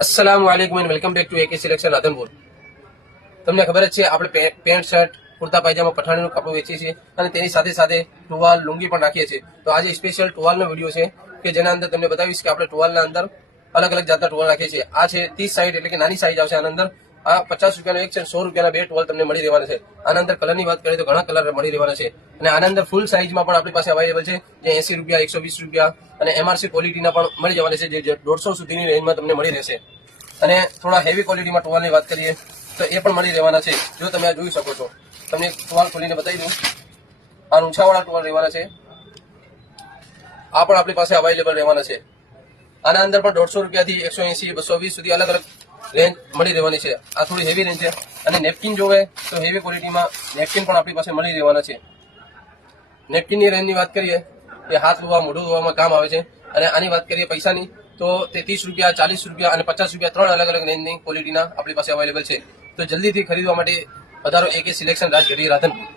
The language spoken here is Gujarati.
अस्सलाम वालेकुम and welcome back to AK selection Radhanpur. તમને ખબર જ છે આપણે પેન્ટ શર્ટ કુર્તા પાયજામા પઠાણીનું કપડું વેચીએ છીએ અને તેની સાથે સાથે ટુવાલ લુંગી પણ રાખીએ છીએ। તો આજે સ્પેશિયલ ટુવાલનો વિડીયો છે કે જેના અંદર તમને બતાવીશ કે આપણે ટુવાલના અંદર અલગ અલગ જાતના ટુવાલ રાખીએ છીએ। આ છે 30 સાઈઝ એટલે કે નાની સાઈઝ આવશે। આના અંદર આ 50 રૂપિયાનો એક છે, 100 રૂપિયાના બે ટુવાલ તમને મળી રહેવાના છે। આના અંદર કલરની વાત કરીએ તો ઘણા કલર મળી રહેવાના છે અને આના અંદર ફૂલ સાઈઝમાં પણ આપણી પાસે અવેલેબલ છે, જે 80 રૂપિયા 120 રૂપિયા અને એમઆરસી ક્વોલિટીના પણ મળી જવાના છે, જે 150 સુધીની રેન્જમાં તમને મળી રહેશે। અને થોડા હેવી ક્વોલિટીમાં ટુવાલની વાત કરીએ તો એ પણ મળી રહેવાના છે। જો તમે આ જોઈ શકો છો, તમને ટુવાલ ખોલીને બતાવી દઉં। આ ઊંચાવાળા ટુવાલ રહેવાના છે, આ પણ આપણી પાસે અવેલેબલ રહેવાના છે। આના અંદર પણ 150 રૂપિયાથી 180 220 સુધી અલગ અલગ રેન્જ મળી રહેવાની છે। આ થોડી હેવી રેન્જ છે અને નેપકિન જોવે તો હેવી ક્વોલિટીમાં નેપકિન પણ આપણી પાસે મળી રહેવાના છે। નેપકિનની રેન્જની વાત કરીએ એ હાથ ધોવા મોઢું ધોવામાં કામ આવે છે। અને આની વાત કરીએ પૈસાની તો તે 30 રૂપિયા 40 રૂપિયા અને 50 રૂપિયા ત્રણ અલગ અલગ રેન્જની ક્વોલિટીના આપણી પાસે અવેલેબલ છે। તો જલ્દીથી ખરીદવા માટે વધારો એકે સિલેક્શન રાજગઢવી રાધનપુર।